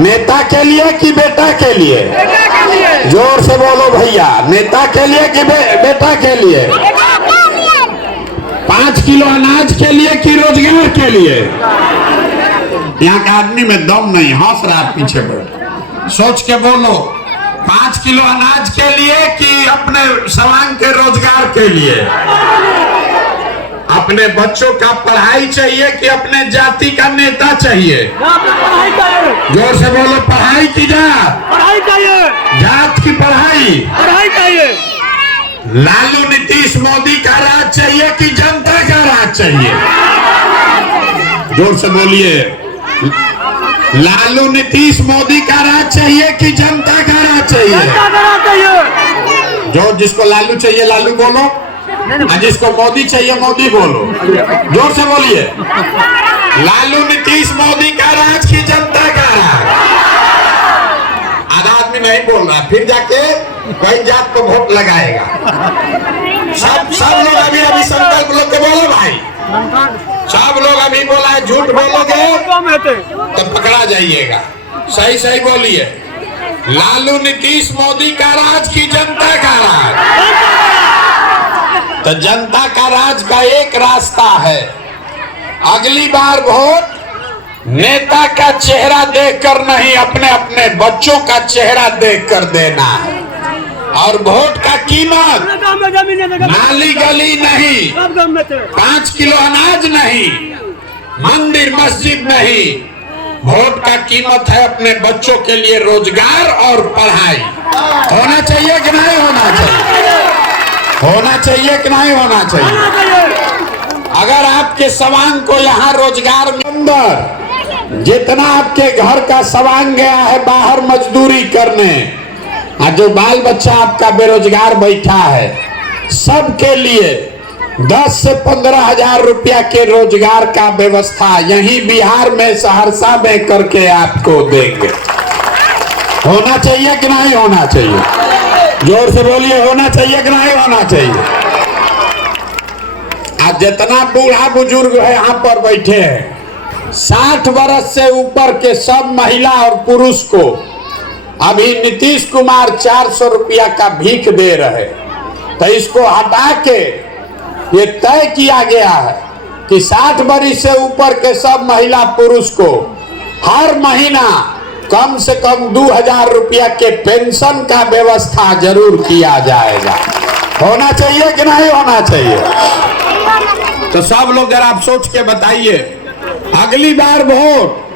नेता के लिए कि बेटा के लिए? जोर से बोलो भैया, नेता के लिए कि बेटा के लिए? 5 किलो अनाज के लिए कि रोजगार के लिए? यहाँ का आदमी में दम नहीं, हंस रहा पीछे बैठ। सोच के बोलो, 5 किलो अनाज के लिए कि अपने सवांग के रोजगार के लिए? अपने बच्चों का पढ़ाई चाहिए कि अपने जाति का नेता चाहिए? जोर से बोलो, पढ़ाई की जात? पढ़ाई चाहिए। जात की पढ़ाई? पढ़ाई चाहिए। लालू नीतीश मोदी का राज चाहिए कि जनता का राज चाहिए? जोर से बोलिए, लालू नीतीश मोदी का राज चाहिए कि जनता का राज चाहिए? जो जिसको लालू चाहिए लालू बोलो, और जिसको मोदी चाहिए मोदी बोलो। जोर से बोलिए, लालू नीतीश मोदी का राज की जनता का राज? आधा आदमी नहीं बोल रहा, फिर जाके कई जात को वोट लगाएगा। सब लोग अभी संकल्प लोग के बोलो भाई, सब लोग अभी बोला है, झूठ बोलोगे तो पकड़ा जाइएगा। सही सही बोलिए, लालू नीतीश मोदी का राज की जनता का राज? तो जनता का राज का एक रास्ता है, अगली बार वोट नेता का चेहरा देखकर नहीं, अपने अपने बच्चों का चेहरा देखकर देना है। और वोट का कीमत नाली गली नहीं, 5 किलो अनाज नहीं, मंदिर मस्जिद नहीं, वोट का कीमत है अपने बच्चों के लिए रोजगार और पढ़ाई। होना चाहिए कि नहीं होना चाहिए? होना चाहिए कि नहीं होना चाहिए? अगर आपके सवांग को यहाँ रोजगार में अंदर जितना आपके घर का सवांग गया है बाहर मजदूरी करने, और जो बाल बच्चा आपका बेरोजगार बैठा है, सबके लिए 10 से 15 हजार रुपया के रोजगार का व्यवस्था यहीं बिहार में सहरसा में करके आपको देंगे। होना चाहिए कि नहीं होना चाहिए? जोर से बोलिए, होना चाहिए कि नहीं होना चाहिए? आज जितना बूढ़ा बुजुर्ग है यहाँ पर बैठे हैं, 60 वर्ष से ऊपर के सब महिला और पुरुष को अभी नीतीश कुमार 400 रुपया का भीख दे रहे, तो इसको हटा के ये तय किया गया है कि 60 वर्ष से ऊपर के सब महिला पुरुष को हर महीना कम से कम 2000 रुपया के पेंशन का व्यवस्था जरूर किया जाएगा। होना चाहिए कि नहीं होना चाहिए? तो सब लोग जरा आप सोच के बताइए, अगली बार वोट